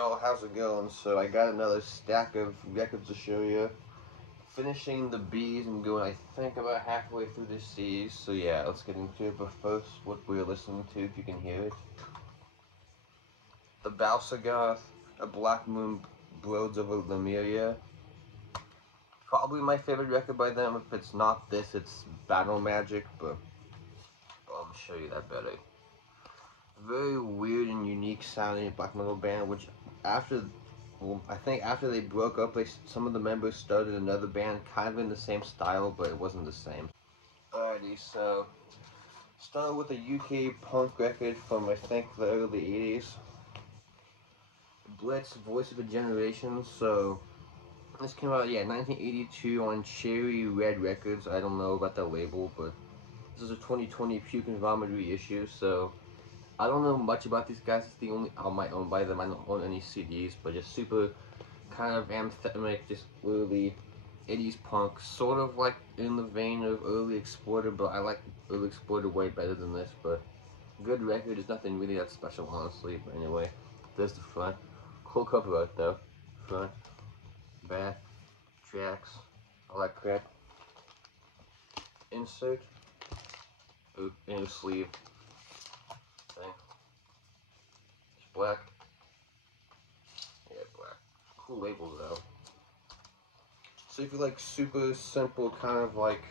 y'all, how's it going? So I got another stack of records to show you. Finishing the B's and going, I think, about halfway through the C's. So yeah, let's get into it. But first, what we're listening to, if you can hear it. The Balsagoth, A Black Moon Broads Over Lemuria. Probably my favorite record by them. If it's not this, it's Battle Magic, but I'll show you that better. Very weird and unique sounding black metal band, which I think after they broke up, some of the members started another band kind of in the same style, but it wasn't the same. Alrighty, so started with a UK punk record from I think the early 80s. Blitz, Voice of a Generation. So this came out, 1982 on Cherry Red Records. I don't know about that label, but this is a 2020 Puke and Vomit reissue, so I don't know much about these guys. It's the only album I own by them. I don't own any CDs, but just super kind of anthemic, just literally 80s punk, sort of like in the vein of Early Exploiter, but I like Early Exploiter way better than this. But good record. There's nothing really that special, honestly. But anyway, there's the front. Cool cover art though. Front, back, tracks, all that crap. Insert. Ooh, inner sleeve. Thing. It's black. Yeah, black. Cool label though. So if you like super simple, kind of like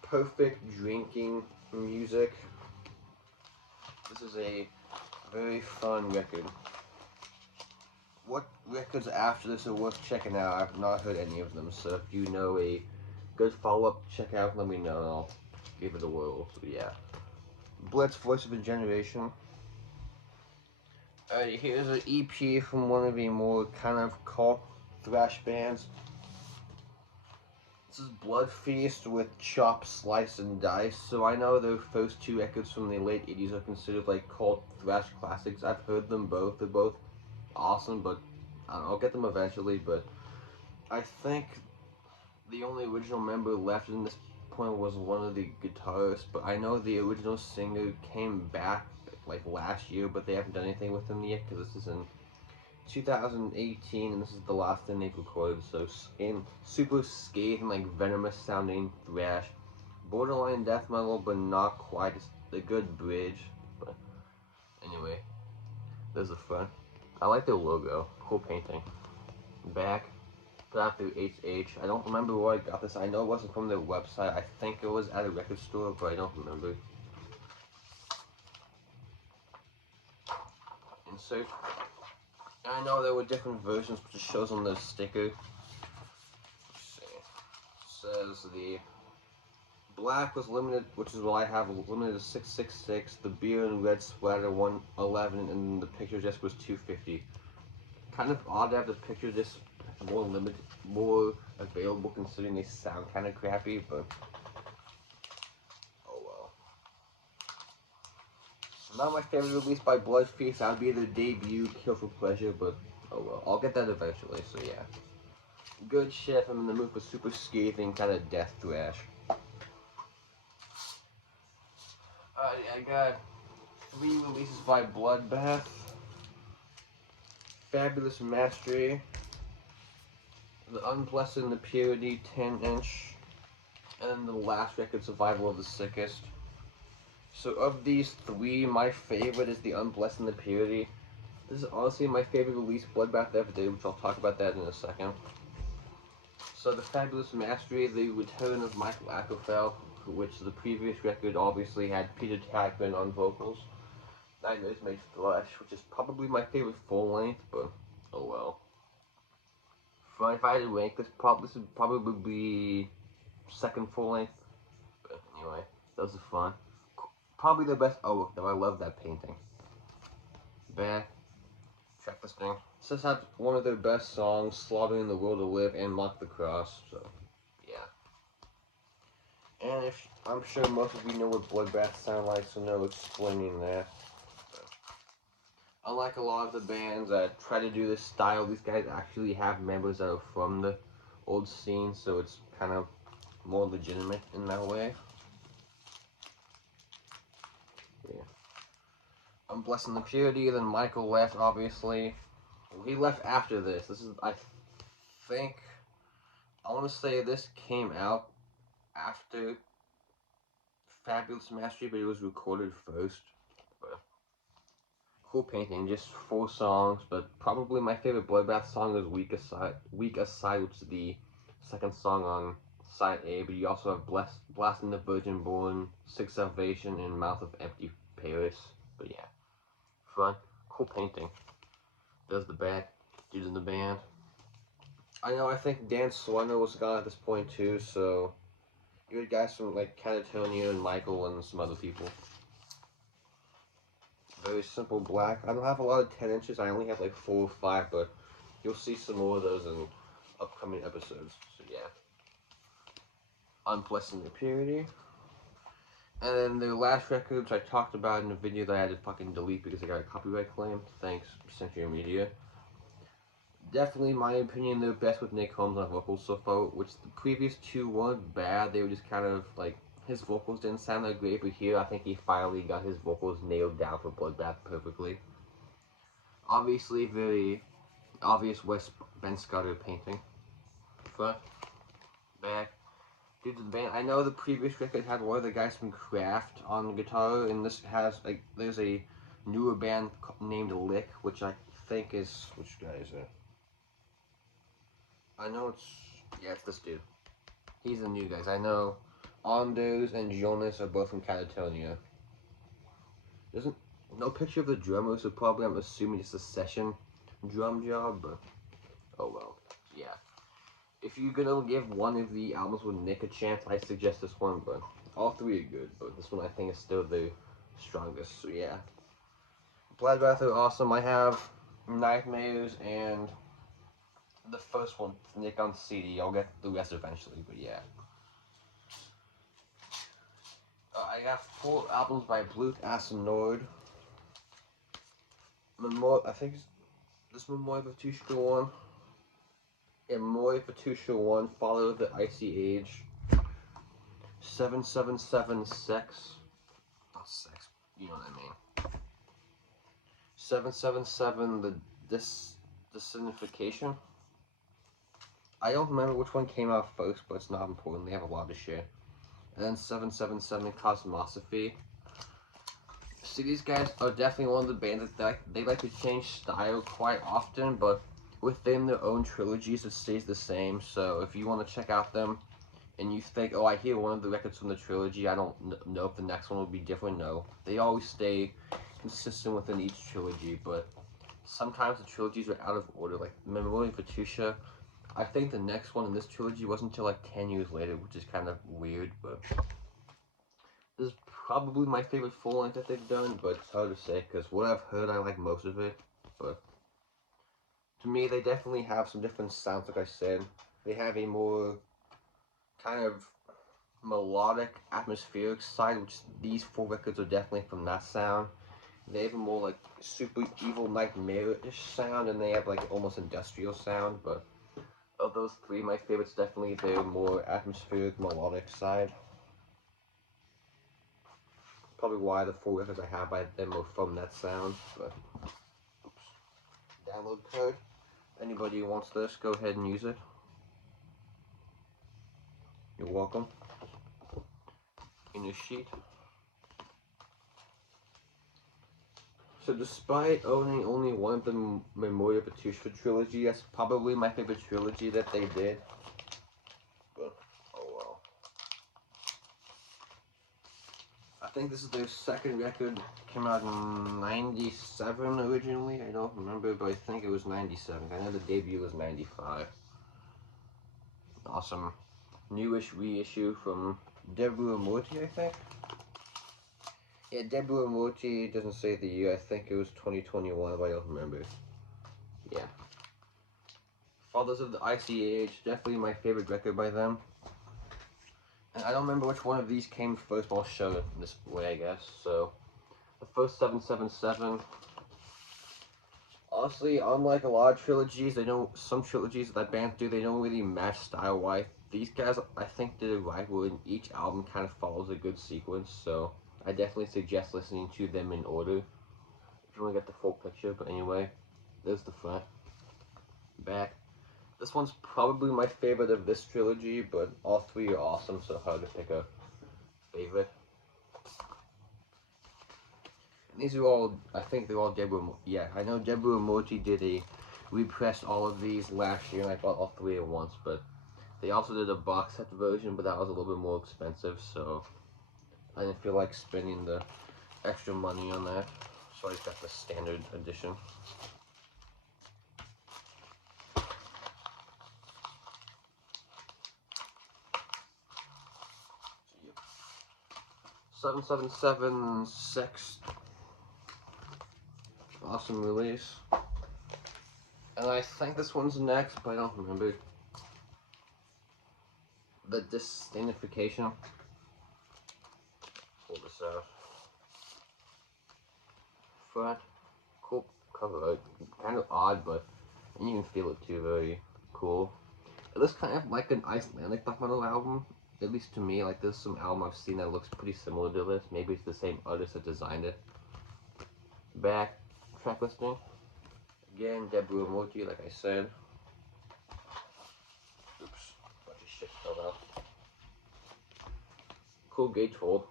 perfect drinking music, this is a very fun record. What records after this are worth checking out? I've not heard any of them, so if you know a good follow-up, check out, let me know, and I'll give it a whirl. So yeah. Blitz, Voice of a Generation. Alright, here's an EP from one of the more kind of cult thrash bands. This is Blood Feast with Chop, Slice, and Dice. So I know their first two records from the late 80s are considered like cult thrash classics. I've heard them both. They're both awesome, but I'll get them eventually. But I think the only original member left in this point was one of the guitarists. But I know the original singer came back like last year, but they haven't done anything with him yet because this is in 2018 and this is the last thing they've recorded. So in super scathing, like venomous sounding thrash, borderline death metal, but not quite. It's a good bridge. But anyway, there's the front. I like their logo. Cool painting. Back. Put out through HH. I don't remember where I got this. I know it wasn't from their website. I think it was at a record store, but I don't remember. Insert. I know there were different versions, but it shows on the sticker. Let's see. It says the black was limited, which is what I have, limited to 666. The beer and red splatter 111, and the picture disc was 250. Kind of odd to have the picture disc more limited, more available, considering they sound kind of crappy, but oh well. Not my favorite release by Blood Feast. That would be their debut, Kill for Pleasure, but oh well. I'll get that eventually, so yeah. Good shit. I'm in the mood for super scathing, kind of death thrash. I got 3 releases by Bloodbath, Fabulous Mastery, The Unblessed and the Purity 10-inch, and the last record, Survival of the Sickest. So of these 3, my favorite is The Unblessed and the Purity. This is honestly my favorite release Bloodbath ever did, which I'll talk about that in a second. So the Fabulous Mastery, the return of Michael Ackerfeld, which the previous record obviously had Peter Tackman on vocals. Nightmares Made Flesh, which is probably my favorite full length, but oh well. If I had to rank this, this would probably be second full length. But anyway, those are fun. Probably the best. Oh, I love that painting. Back. Check this thing. This has one of their best songs, Slaughtering the Will to Live and Mock the Cross. So, yeah. And I'm sure most of you know what Bloodbath sound like, so no explaining that. But unlike a lot of the bands that try to do this style, these guys actually have members that are from the old scene, so it's kind of more legitimate in that way. Yeah. I'm Blessing the Purity, then Michael left, obviously. He left after this. This is, I think, I want to say this came out after Fabulous Mastery, but it was recorded first. But cool painting, just 4 songs, but probably my favorite Bloodbath song is Weak Aside, which is the second song on side A, but you also have Blasting the Virgin Born, Sick Salvation, and Mouth of Empty Paris. But yeah, fun, cool painting. There's the back, dudes in the band. I know, I think Dan Swiner was gone at this point too, so you had guys from like Catatonia and Michael and some other people. Very simple black. I don't have a lot of 10 inches, I only have like 4 or 5, but you'll see some more of those in upcoming episodes. So yeah. Unpleasant Impurity. And then the last records I talked about in the video that I had to fucking delete because I got a copyright claim. Thanks, Century Media. Definitely, in my opinion, they're best with Nick Holmes on vocals so far, which the previous 2 weren't bad. They were just kind of like, his vocals didn't sound that great, but here I think he finally got his vocals nailed down for Bloodbath perfectly. Obviously, very obvious West Ben Scudder painting. Front, back, dudes in the band. I know the previous record had one of the guys from Kraft on the guitar, and this has like, there's a newer band named Lick, which I think is, which guy is it? I know it's, yeah, it's this dude. He's the new guys. I know Anders and Jonas are both from Catatonia. There's no picture of the drummer, so probably I'm assuming it's a session drum job, but oh well. Yeah. If you're gonna give one of the albums with Nick a chance, I suggest this one, but all 3 are good, but this one I think is still the strongest, so yeah. Bloodbath are awesome. I have Nightmares and the first one, Nick on CD. I'll get the rest eventually, but yeah. I got 4 albums by Bluth, Ass and Nord. I think this Memoir of a Tushka one. Yeah, Memoir of a Tushka one, Follow the Icy Age. 777 Sex. Not sex, you know what I mean. 777 the Disintegration. I don't remember which one came out first, but it's not important. They have a lot to share. And then 777 Cosmosophy. See, these guys are definitely one of the bands that they like to change style quite often, but within their own trilogies it stays the same. So if you want to check out them and you think, oh, I hear one of the records from the trilogy, I don't know if the next one will be different. No, they always stay consistent within each trilogy, but sometimes the trilogies are out of order. Like Memoriam Fatusha, I think the next one in this trilogy wasn't until like 10 years later, which is kind of weird, but this is probably my favorite full length that they've done, but it's hard to say because what I've heard, I like most of it. But to me, they definitely have some different sounds, like I said. They have a more kind of melodic, atmospheric side, which these 4 records are definitely from that sound. They have a more like super evil nightmare-ish sound, and they have like almost industrial sound, but of those 3, my favorite's definitely their more atmospheric, melodic side. Probably why the 4 records I have by them are from that sound, but oops. Download code. Anybody who wants this, go ahead and use it. You're welcome. In your sheet. So despite owning only one of the Memoria Patushka trilogy, that's probably my favorite trilogy that they did. But, oh well. I think this is their second record. Came out in 97 originally. I don't remember, but I think it was 97. I know the debut was 95. Awesome. Newish reissue from Deborah Morty, I think. Yeah, Deborah Morty doesn't say the year. I think it was 2021, but I don't remember. Yeah. Fathers of the Icy Age, definitely my favorite record by them. And I don't remember which one of these came first, but I'll show it this way, I guess. So, the first 777. Honestly, unlike a lot of trilogies, some trilogies that bands do, they don't really match style-wise. These guys, I think, did it right, where each album kind of follows a good sequence, so I definitely suggest listening to them in order if you want to get the full picture. But anyway, there's the front. Back. This one's probably my favorite of this trilogy, but all three are awesome, so hard to pick a favorite. And these are all, I think they're all Deborah. Yeah, I know Deborah Morty did repressed all of these last year, and I bought all three at once, but they also did a box set version, but that was a little bit more expensive, so I didn't feel like spending the extra money on that, so I just got the standard edition. Yep. 777 Sex. Awesome release. And I think this one's next, but I don't remember. The Disdainification. Pull this out. Front. Cool cover. Kind of odd, but you can feel it too. Very cool. It looks kind of like an Icelandic black metal album. At least to me, like there's some album I've seen that looks pretty similar to this. Maybe it's the same artist that designed it. Back track listing. Again, Deborah Morty, like I said. Oops, bunch of shit fell out. Cool gatefold.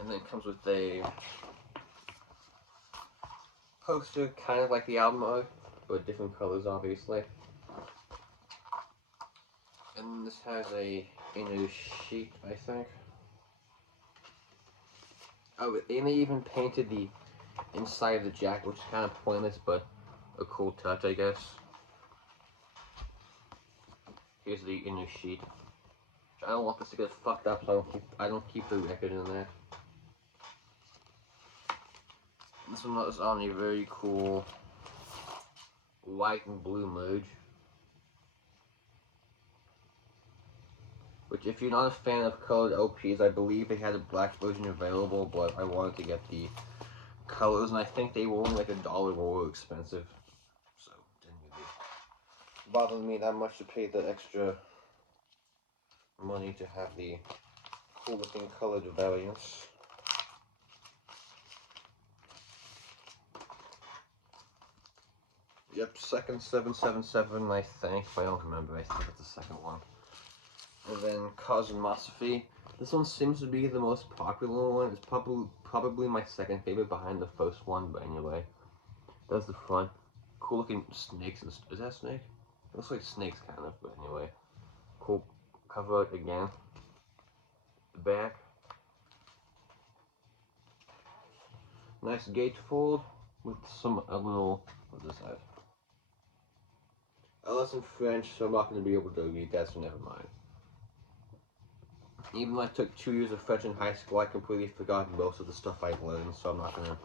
And then it comes with a poster, kind of like the album art, but different colors, obviously. And this has a inner sheet, I think. Oh, and they even painted the inside of the jacket, which is kind of pointless, but a cool touch, I guess. Here's the inner sheet. I don't want this to get fucked up, so I don't keep the record in there. This one is on a very cool white and blue merge. Which, if you're not a fan of colored LPs, I believe they had a black version available, but I wanted to get the colors, and I think they were only like $1 more expensive. So, didn't really bother me that much to pay the extra money to have the cool looking colored variants. Yep, second 777, I think, if I don't remember, I think it's the second one. And then Cosmosophy. This one seems to be the most popular one. It's probably my second favorite behind the first one, but anyway. That's the front. Cool looking snakes. Is that a snake? It looks like snakes kind of, but anyway. Cool cover art again. The back. Nice gatefold with some a little, what is that? Oh, that's in French, so I'm not going to be able to read that, so never mind. Even though I took 2 years of French in high school, I completely forgot most of the stuff I've learned, so I'm not going to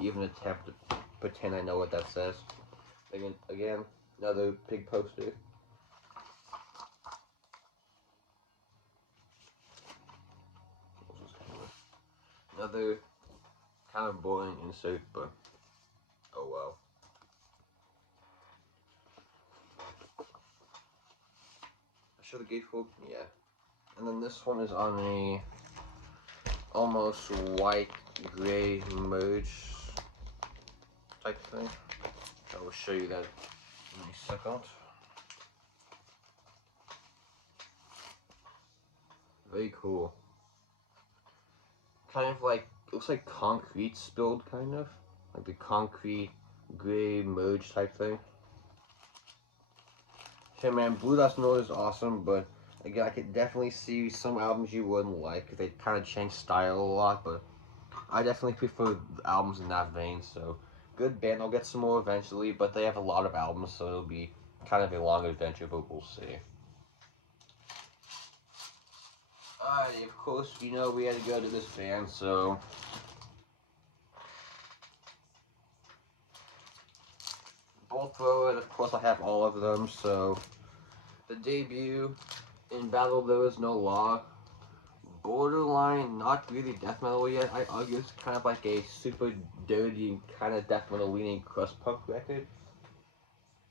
even attempt to pretend I know what that says. Again, another big poster. Another kind of boring insert, but oh well. I show the gatefold? Yeah. And then this one is on a almost white gray merge type thing. I will show you that in a second. Very cool. Kind of like, looks like concrete spilled, kind of. Like the concrete gray merge type thing. Hey man, Blue Dust Noise is awesome, but again, I could definitely see some albums you wouldn't like, because they kind of change style a lot, but I definitely prefer albums in that vein, so good band. I'll get some more eventually, but they have a lot of albums, so it'll be kind of a long adventure, but we'll see. Alright, of course, you know we had to go to this band, so both forward, of course I have all of them, so the debut, In Battle There Is No Law, borderline, not really death metal yet. I argue it's kind of like a super dirty, kind of death metal leaning crust punk record.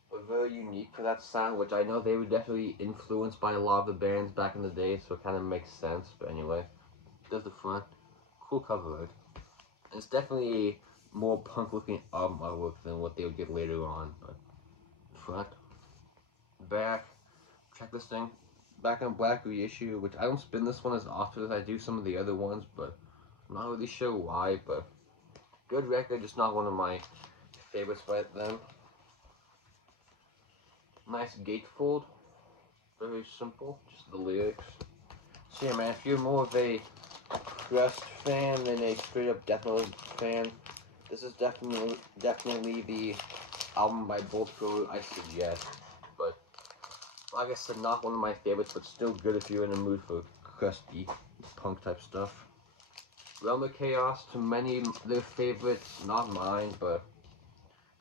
But very unique for that sound, which I know they were definitely influenced by a lot of the bands back in the day, so it kind of makes sense. But anyway, there's the front. Cool cover art. And it's definitely more punk looking album artwork than what they would get later on. But front, back, check this thing. Back on Black reissue, which I don't spin this one as often as I do some of the other ones, but I'm not really sure why, but good record, just not one of my favorites by them. Nice gatefold, very simple, just the lyrics. So yeah man, if you're more of a Crust fan than a straight up Death Note fan, this is definitely the album by Bolt Thrower I suggest. But like I said, not one of my favorites, but still good if you're in the mood for crusty punk type stuff. Realm of Chaos, to many their favorites, not mine, but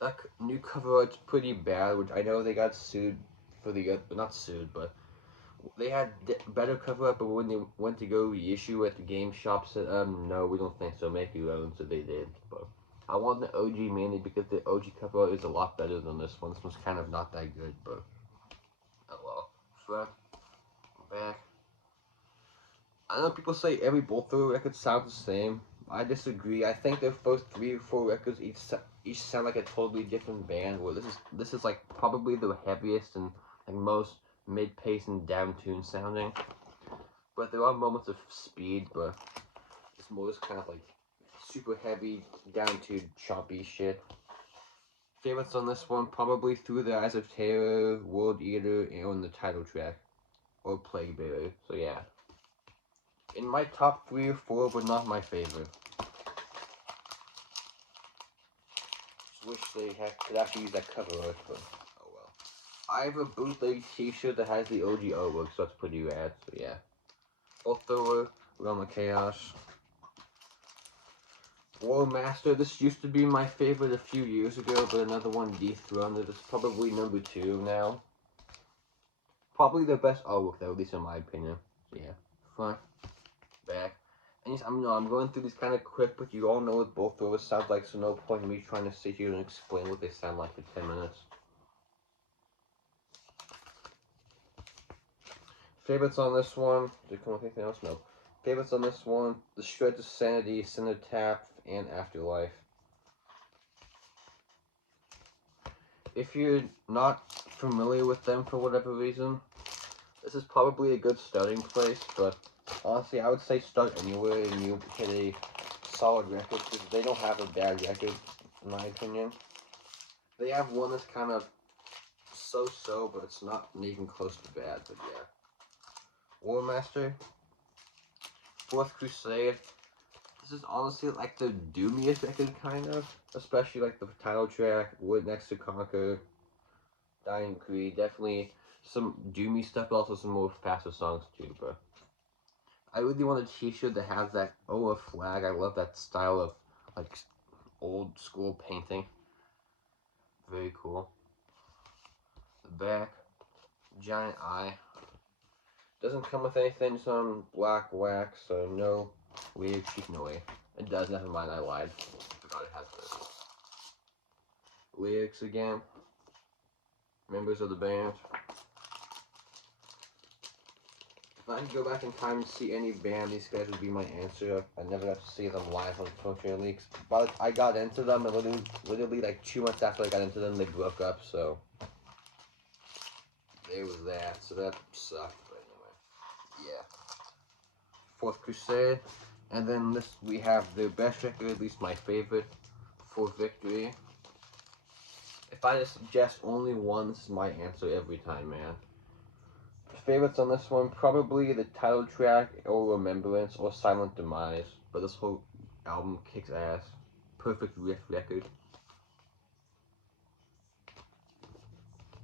that new cover art's pretty bad, which I know they got sued for the, not sued, but they had better cover art, but when they went to go reissue at the game shop, said, no, we don't think so, make your own, so they did. But I want the OG mainly because the OG cover art is a lot better than this one. This one's kind of not that good, but oh well. Front, back. I know people say every Bolt Thrower record sounds the same. I disagree. I think their first 3 or 4 records each sound like a totally different band. Where this is like probably the heaviest and like most mid-pace and down-tuned sounding. But there are moments of speed, but it's more just kind of like super heavy, down-tuned, choppy shit. Favorites on this one, probably Through the Eyes of Terror, World Eater, and the title track. Or Plague Bearer, so yeah. In my top 3 or 4, but not my favorite. Just wish they could actually use that cover art, but oh well. I have a bootleg t-shirt that has the OG artwork, so that's pretty rad, so yeah. Bolt Thrower, Realm of Chaos. War Master, this used to be my favorite a few years ago, but another one dethroned it. It's probably number 2 now. Probably the best artwork though, at least in my opinion. So yeah, front, back. And I'm going through these kind of quick, but you all know what both of us sound like, so no point in me trying to sit here and explain what they sound like for 10 minutes. Favorites on this one, did it come with anything else? No. Favorites on this one, The Shreds of Sanity, Cenotaph, and Afterlife. If you're not familiar with them for whatever reason, this is probably a good starting place, but honestly, I would say start anywhere and you'll hit a solid record, because they don't have a bad record, in my opinion. They have one that's kind of so-so, but it's not even close to bad, but yeah. War Master, Fourth Crusade. This is honestly like the doomiest record, kind of. Especially like the title track, Wood Next to Conquer, Dying Creed. Definitely some doomy stuff, but also some more faster songs too, but I really want a t-shirt that has that a flag. I love that style of like old school painting. Very cool. The back, giant eye. Doesn't come with anything, just on black wax, so no weird cheek, no way. It does, never mind, I lied. Forgot it has this. Lyrics again. Members of the band. If I could go back in time and see any band, these guys would be my answer. I never got to see them live, unfortunately. But I got into them, and literally like 2 months after I got into them, they broke up, so there was that. So that sucked, but anyway. Yeah. Fourth Crusade. And then this, we have their best record, at least my favorite, For Victory. If I just suggest only one, this is my answer every time, man. Favorites on this one, probably the title track, or Remembrance, or Silent Demise. But this whole album kicks ass. Perfect riff record.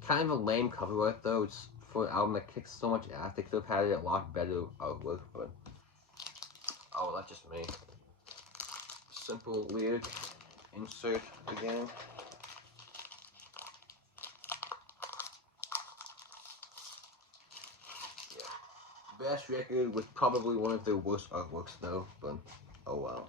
Kind of a lame cover art though. It's for an album that kicks so much ass. They could have had it a lot better artwork, but oh, that's just me. Simple lyric insert again. Best record with probably one of their worst artworks though, but oh well.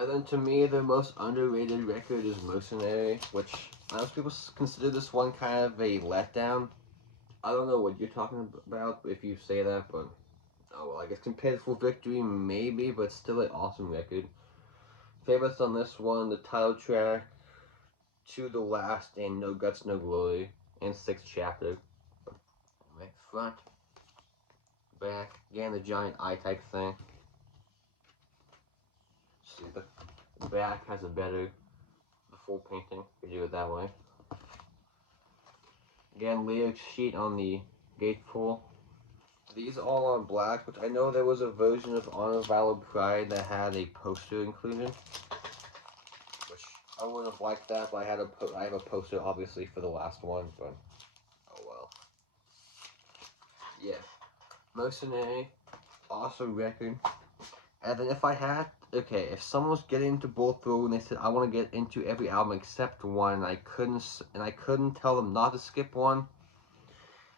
And then to me, the most underrated record is Mercenary, which most people consider this one kind of a letdown. I don't know what you're talking about if you say that, but oh well, I guess compared to Full Victory, maybe, but still an awesome record. Favorites on this one, the title track, To the Last, and No Guts, No Glory, and 6th chapter. Right, front, back, again the giant eye type thing. See, the back has a better, the full painting, could do it that way. Again, lyrics sheet on the gatefold. These all on black, which I know there was a version of Honor, Valor, Pride that had a poster included, which I wouldn't have liked that, but I have a poster obviously for the last one, but oh well. Yeah, Mercenary, awesome record. And then if someone was getting into both through and they said I want to get into every album except one, and I couldn't tell them not to skip one,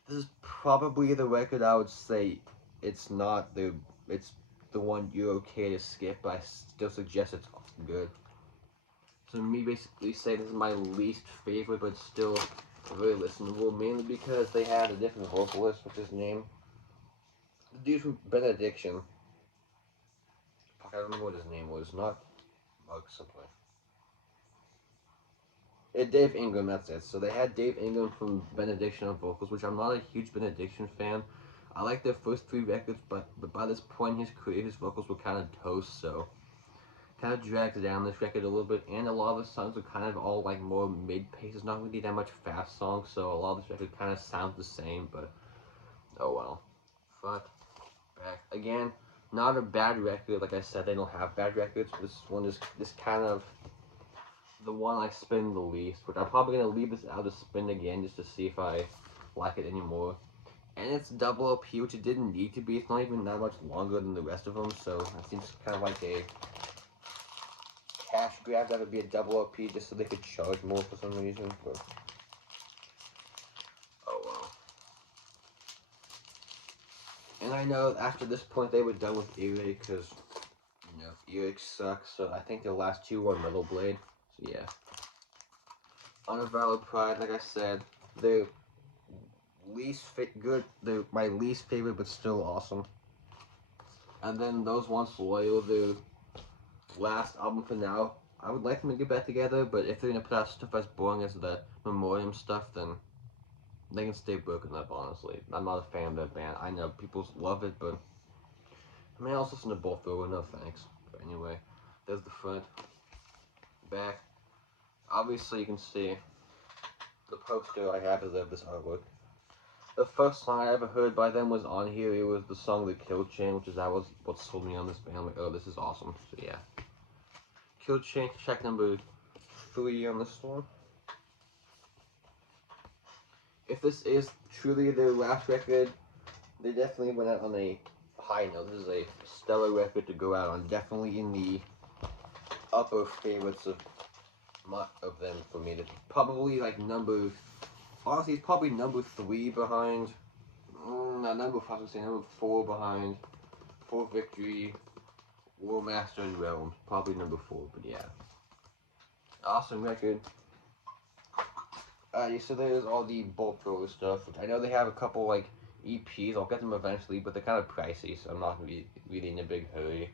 this is probably the record I would say it's the one you're okay to skip, but I still suggest it's good. So me basically saying this is my least favorite, but still very listenable, mainly because they had a different vocalist, which is named the dude from Benediction. Fuck, I don't remember what his name was. Not Mug something. Dave Ingram, that's it. So they had Dave Ingram from Benediction on vocals, which I'm not a huge Benediction fan. I like their first 3 records, but by this point in his career, his vocals were kind of toast, so kind of drags down this record a little bit. And a lot of the songs are kind of all like more mid-pace. It's not really that much fast songs, so a lot of this record kind of sounds the same, but oh well. Front, back. Again, not a bad record. Like I said, they don't have bad records, but this one is kind of the one I spin the least, which I'm probably going to leave this out to spin again just to see if I like it anymore. And it's double LP, which it didn't need to be. It's not even that much longer than the rest of them, so it seems kind of like a cash grab that would be a double LP just so they could charge more for some reason, but oh well. And I know after this point they were done with Earache because, you know, Earache sucks, so I think the last 2 were Metal Blade. So yeah. Honor, Valor, Pride, like I said, they're my least favorite, but still awesome. And then those ones Loyal, their last album for now. I would like them to get back together, but if they're gonna put out stuff as boring as the Memoriam stuff, then they can stay broken up, honestly. I'm not a fan of that band. I know people love it, but I mean, I also listen to both over, no thanks. But anyway, there's the front, back. Obviously, you can see the poster I have is of this artwork. The first song I ever heard by them was on here. It was the song The Kill Chain, which was what sold me on this band. I'm like, oh, this is awesome. So yeah. Kill Chain, track number 3 on this one. If this is truly their last record, they definitely went out on a high note. This is a stellar record to go out on. Definitely in the upper favorites of them for me. Probably like honestly, it's probably number 3 behind. Not number 5, I would say number 4 behind For Victory, War Master, and Realms. Probably number 4, but yeah. Awesome record. So there's all the bulk thrower stuff, which I know they have a couple like EPs. I'll get them eventually, but they're kind of pricey, so I'm not really in a big hurry.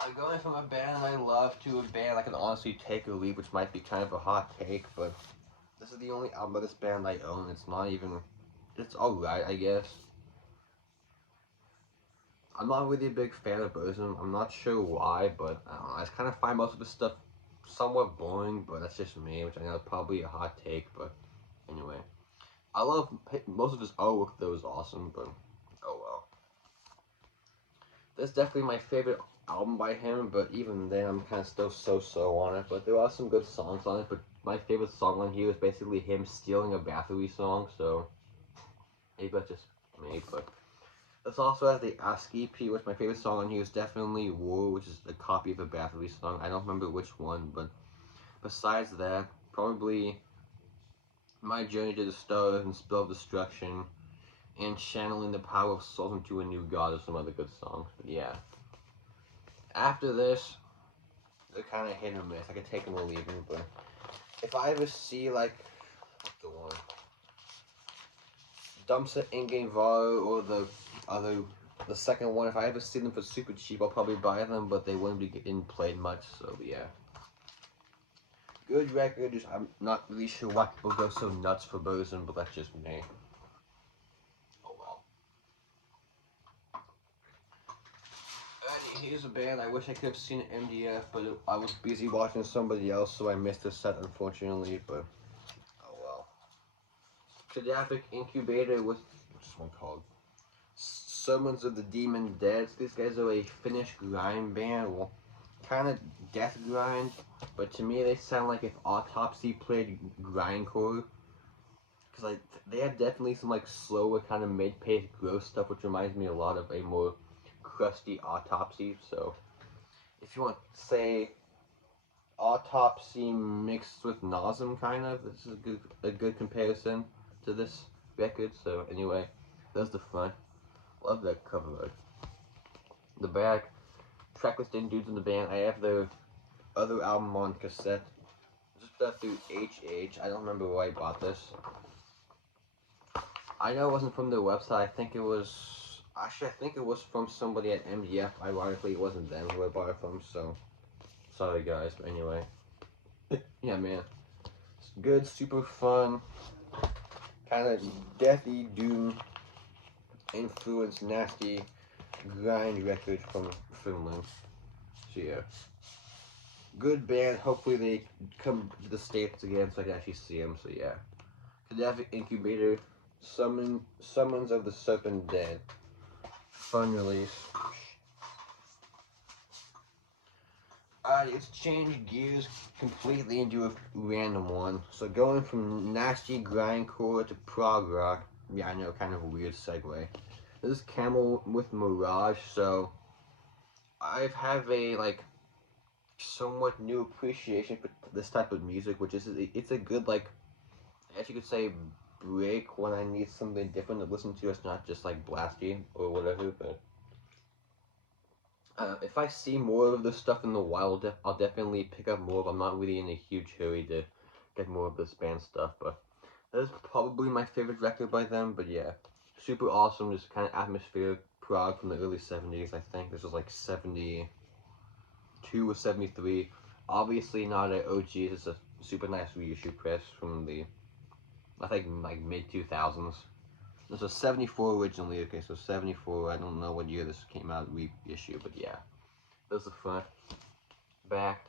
I'm going from a band I love to a band I can honestly take or leave, which might be kind of a hot take, but this is the only album of this band I own. It's alright, I guess. I'm not really a big fan of Burzum. I'm not sure why, but I don't know. I just kind of find most of his stuff somewhat boring, but that's just me, which I know is probably a hot take, but anyway. I love most of his artwork, though, is awesome, but oh well. This is definitely my favorite album by him, but even then, I'm kind of still so-so on it, but there are some good songs on it, but my favorite song on here is basically him stealing a Bathory song, so maybe that's just me, but this also has the Ask EP, which my favorite song on here is definitely War, which is a copy of a Bathory song. I don't remember which one, but besides that, probably My Journey to the Stars and Spell of Destruction and Channeling the Power of Souls into a New God are some other good songs. But yeah. After this, they're kind of hit or miss. I could take them or leave them, but if I ever see, like, what's the one? Dumpster In-Game Varo or the other The second one, if I ever see them for super cheap, I'll probably buy them, but they wouldn't be getting played much, so yeah. Good record, just I'm not really sure why people go so nuts for Bosun, but that's just me. Oh well. And here's a band I wish I could have seen at MDF, but I was busy watching somebody else, so I missed the set, unfortunately, but oh well. Cadafic Incubator with, what's this one called? Summons of the Demon Dead. These guys are a Finnish grind band, well, kind of death grind, but to me they sound like if Autopsy played grindcore, because like they have definitely some like slower kind of mid-paced gross stuff, which reminds me a lot of a more crusty Autopsy. So if you want to say Autopsy mixed with Nasm, kind of, this is a good comparison to this record. So anyway, that's the front. Love that cover art. The back, tracklisting dudes in the band. I have their other album on cassette. Just got through HH. I don't remember where I bought this. I know it wasn't from their website. I think it was, actually I think it was from somebody at MDF. Ironically, it wasn't them who I bought it from, so sorry guys, but anyway. Yeah, man. It's good, super fun, kind of deathy doom influence, nasty grind record from Finland. So yeah. Good band. Hopefully they come to the States again so I can actually see them. So yeah. Cadafic Incubator, Summons of the Serpent Dead. Fun release. Let's change gears completely into a random one. So going from nasty grindcore to prog rock. Yeah, I know, kind of a weird segue. This is Camel with Mirage. So I have a like somewhat new appreciation for this type of music, which is it's a good like, I guess you could say, break when I need something different to listen to. It's not just like blasty or whatever, but if I see more of this stuff in the wild, I'll definitely pick up more. I'm not really in a huge hurry to get more of this band stuff, but that is probably my favorite record by them. But yeah, super awesome, just kind of atmospheric prog from the early 70s. I think this was like 72 or 73. Obviously not an OG. It's a super nice reissue press from the, I think, like mid 2000s. This was 74 originally. Okay, so 74. I don't know what year this came out reissue, but yeah. There's the front, back,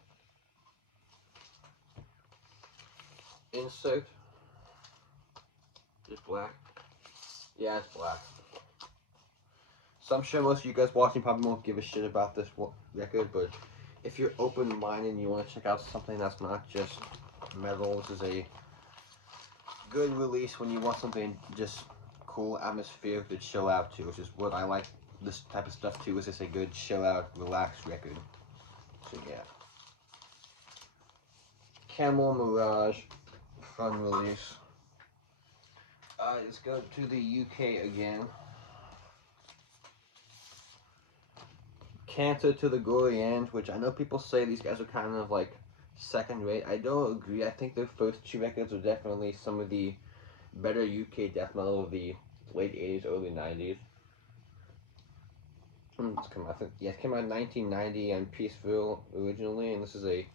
insert. Just black. Yeah, it's black. So I'm sure most of you guys watching probably won't give a shit about this record, but if you're open-minded and you want to check out something that's not just metal, this is a good release when you want something just cool, atmospheric to chill out to, which is what I like this type of stuff too. Is just a good chill out, relaxed record. So yeah. Camel Mirage, fun release. Let's go to the UK again. Cancer to the Gory End, which I know people say these guys are kind of like second rate. I don't agree. I think their first two records are definitely some of the better UK death metal of the late 80s, early 90s. It's come out, it came out in 1990 on Peaceville originally, and this is a,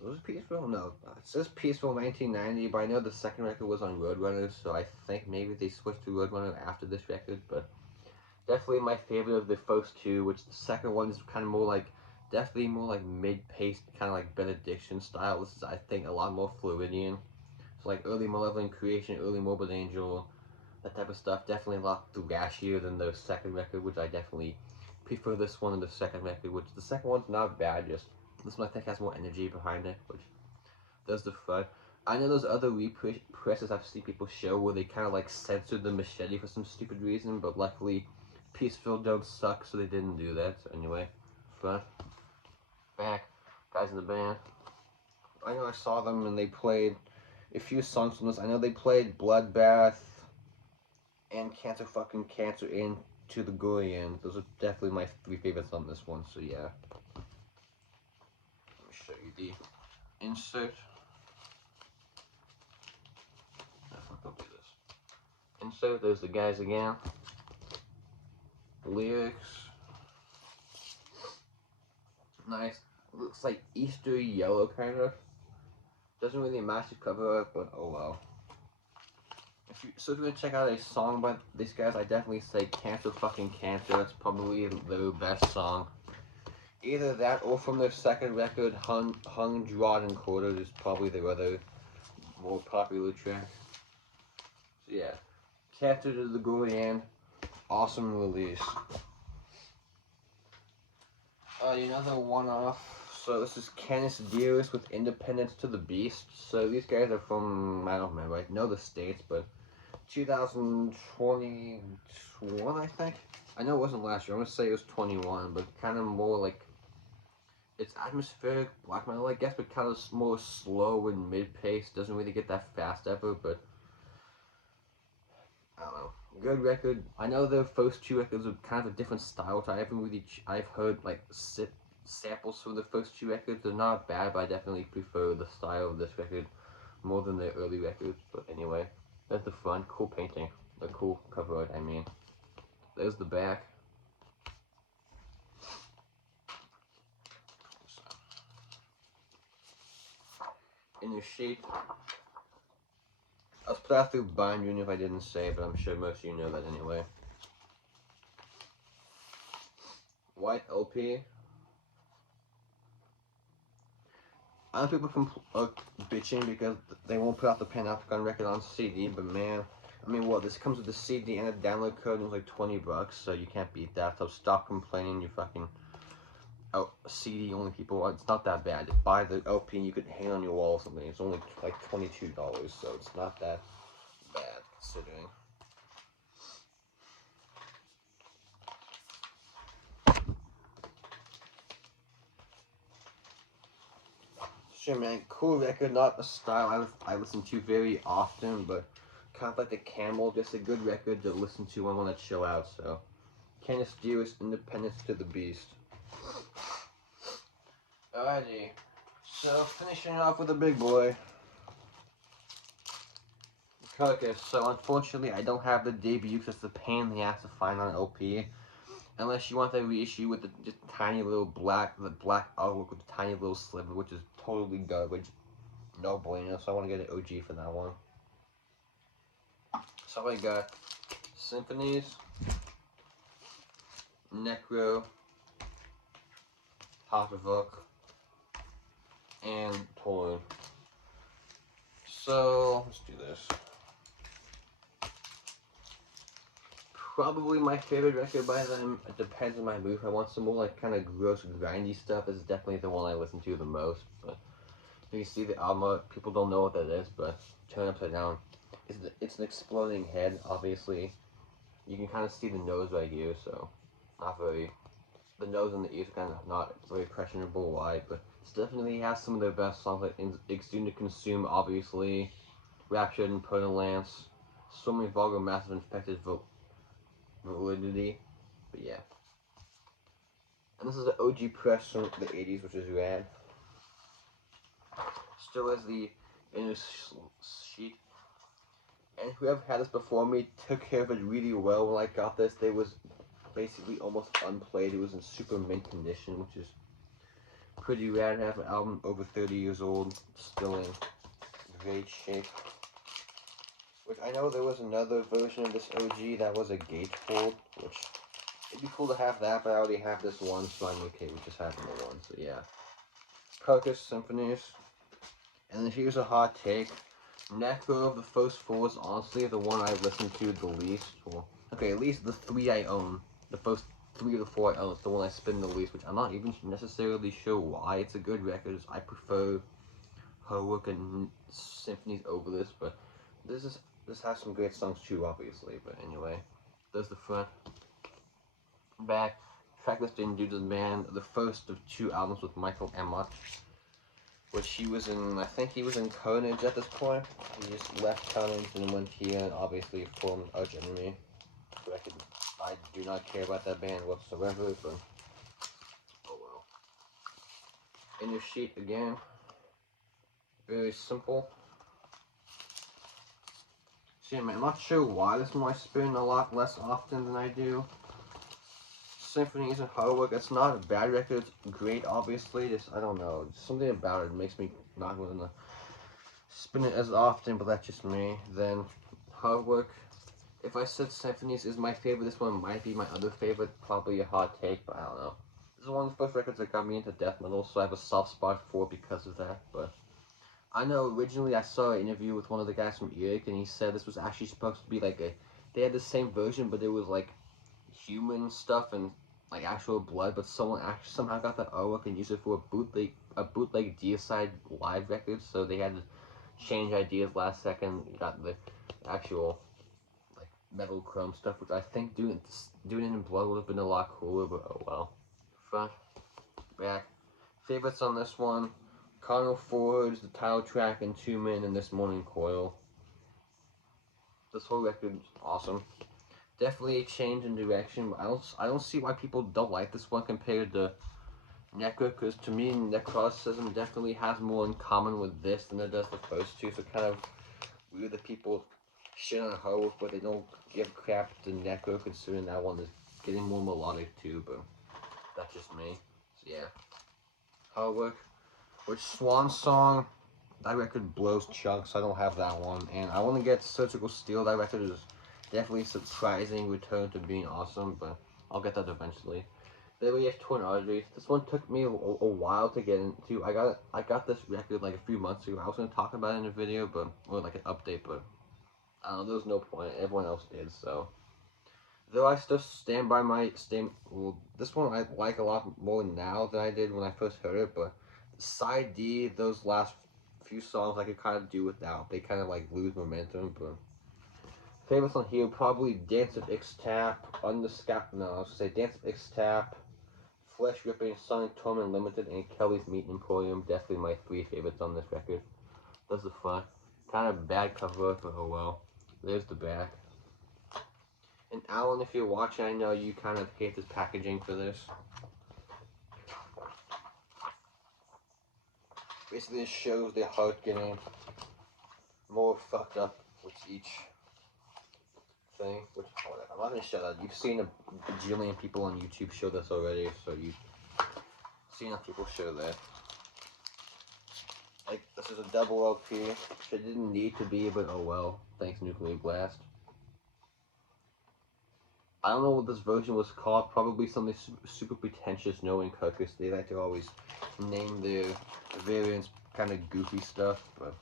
was it Peaceville? No, it says Peaceville 1990, but I know the second record was on Roadrunner, so I think maybe they switched to Roadrunner after this record, but definitely my favorite of the first two, which the second one is kind of more like, definitely more like mid-paced, kind of like Benediction style. This is, I think, a lot more Floridian. So like early Malevolent Creation, early Morbid Angel, that type of stuff. Definitely a lot thrashier than the second record, which I definitely prefer this one than the second record, which the second one's not bad, just this one I think has more energy behind it, which does the fun. I know those other represses I've seen people show where they kind of like censored the machete for some stupid reason, but luckily Peaceville don't suck, so they didn't do that. So anyway, front, back, guys in the band. I know I saw them and they played a few songs from this. I know they played Bloodbath and Cancer Fucking Cancer and To the Gory End. Those are definitely my three favorites on this one, so yeah. Let me show you the insert. I'll do this. Insert, there's the guys again. Lyrics. Nice. Looks like Easter yellow, kind of. Doesn't really match the cover art, but oh well. So if you're gonna check out a song by these guys, I definitely say Cancer Fucking Cancer. That's probably their best song. Either that or from their second record, Hung, Drawed, and Quartered is probably their other more popular track. So yeah, Cancer to the Gordian, awesome release. Another one-off. So this is Canis Dearest with Independence to the Beast. So these guys are from, I don't remember, I know the states, but 2021, I think. I know it wasn't last year. I'm gonna say it was 21, but kind of more like it's atmospheric black metal, I guess, but kind of more slow and mid-paced. Doesn't really get that fast ever, but I don't know. Good record. I know the first two records are kind of a different style, so I haven't really. I've heard like samples from the first two records. They're not bad, but I definitely prefer the style of this record more than the early records. But anyway, there's the front. Cool painting. The cool cover art, I mean. There's the back. In the sheet. I was put out through binding if I didn't say, but I'm sure most of you know that anyway. White LP. Other people are bitching because they won't put out the Panopticon record on CD, but man, I mean, what, this comes with a CD and a download code, and it was like 20 bucks, so you can't beat that. So stop complaining, you fucking CD only people. It's not that bad. Just buy the LP and you could hang on your wall or something. It's only like $22, so it's not that bad considering. Sure, man, cool record. Not a style I listen to very often, but kind of like the Camel, just a good record to listen to when I want to chill out. So, Canis Dearest, Independence to the Beast. Alrighty, so finishing off with a big boy. Carcass. So unfortunately, I don't have the debut because it's a pain in the ass to find on LP. Unless you want the reissue with the just tiny little black artwork with the tiny little sliver, which is totally garbage. No bueno, so I want to get an OG for that one. So I got Symphonies, Necro, Havok, and Torn. So let's do this. Probably my favorite record by them. It depends on my mood. If I want some more like kind of gross, grindy stuff, this is definitely the one I listen to the most. But you see the album art. People don't know what that is, but turn upside down. It's an exploding head. Obviously, you can kind of see the nose right here, so not very. The nose and the ears are kind of not very questionable why, but it definitely has some of their best songs like Extreme to Consume, obviously, Raptured and Perna Lance, So Many Vulgar, Massive Infected Validity, but yeah. And this is the OG press from the 80s, which is rad. Still has the inner sheet. And whoever had this before me took care of it really well. When I got this, they was basically almost unplayed. It was in super mint condition, which is pretty rad to have an album over 30 years old, still in great shape. Which I know there was another version of this OG that was a gatefold, which it'd be cool to have that, but I already have this one, so I'm okay with just having the one, so yeah. Carcass Symphonies. And then here's a hot take. Necro of the first four is honestly the one I listened to the least. Well, okay, at least the three I own. The first 3 of the 4 I own is the one I spin the least, which I'm not even necessarily sure why. It's a good record. I prefer her work and symphonies over this, but this has some great songs too, obviously. But anyway, there's the front. Back. Track listing due to the band. The first of 2 albums with Michael Amott, which he was in, I think he was in Carnage at this point. He just left Carnage and went here and obviously formed Arch Enemy. I do not care about that band whatsoever, but oh well. Inner sheet again. Very simple. See, man, I'm not sure why this one I spin a lot less often than I do. Symphonies and Hard Work. It's not a bad record. It's great, obviously. Just, I don't know. Something about it makes me not want to spin it as often, but that's just me. Then Hard Work. If I said Symphonies is my favorite, this one might be my other favorite. Probably a hot take, but I don't know. This is one of the first records that got me into death metal, so I have a soft spot for it because of that. But I know originally I saw an interview with one of the guys from Eric, and he said this was actually supposed to be like they had the same version, but it was like human stuff and like actual blood, but someone actually somehow got that artwork and used it for a bootleg Deicide live record, so they had to change ideas last second, got the actual like metal chrome stuff, which I think doing it in blood would have been a lot cooler, but oh well. Front, back. Favorites on this one: Carnal Forge, the title track, and Two Men in This Morning Coil. This whole record is awesome. Definitely a change in direction, but I don't see why people don't like this one compared to Necro, because to me, Necroticism definitely has more in common with this than it does the first two, so kind of weird that people shit on Hard Work, but they don't give crap to Necro, considering that one is getting more melodic too, but that's just me. So yeah. Hard Work. Which Swan Song, that record blows chunks, I don't have that one, and I want to get Surgical Steel, that record is definitely a surprising return to being awesome, but I'll get that eventually. Then we have Torn Arteries. This one took me a while to get into. I got this record like a few months ago. I was gonna talk about it in a video, but or like an update, but I don't know. There was no point. Everyone else did, so. Though I still stand by my well, this one I like a lot more now than I did when I first heard it. But side D, those last few songs I could kind of do without. They kind of like lose momentum, but. Favorites on here probably Dance of X-Tap, no, I was gonna say Dance of X-Tap, Flesh Ripping, Sonic Torment Limited, and Kelly's Meat Emporium. Definitely my three favorites on this record. Those are fun. Kind of bad cover, but oh well. There's the back. And Alan, if you're watching, I know you kind of hate this packaging for this. Basically, it shows their heart getting more fucked up with each thing, which I'm not gonna show that. You've seen a bajillion people on YouTube show this already, so you've seen enough people show that. Like, this is a double LP, which it didn't need to be, but oh well. Thanks, Nuclear Blast. I don't know what this version was called. Probably something super pretentious, knowing Carcass. They like to always name their variants kind of goofy stuff, but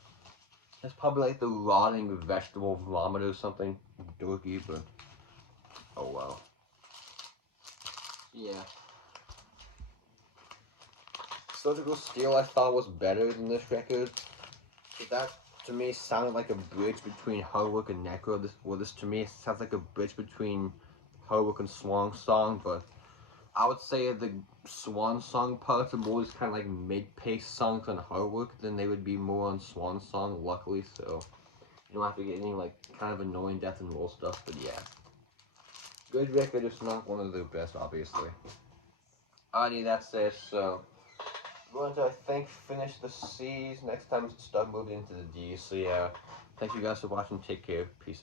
it's probably like the rotting vegetable vomit or something dorky, but oh well. Yeah. Surgical Steel I thought was better than this record. That to me sounded like a bridge between Hard Work and Necro. This to me sounds like a bridge between Hard Work and Swan Song, but I would say the Swan Song parts are more just kind of like mid-paced songs on Hard Work than they would be more on Swan Song, luckily, so you don't have to get any like kind of annoying death and roll stuff, but yeah. Good record, it's not one of the best, obviously. Alrighty, that's it, so we're going to, I think, finish the C's. Next time, start moving into the D's, so yeah. Thank you guys for watching, take care, peace out.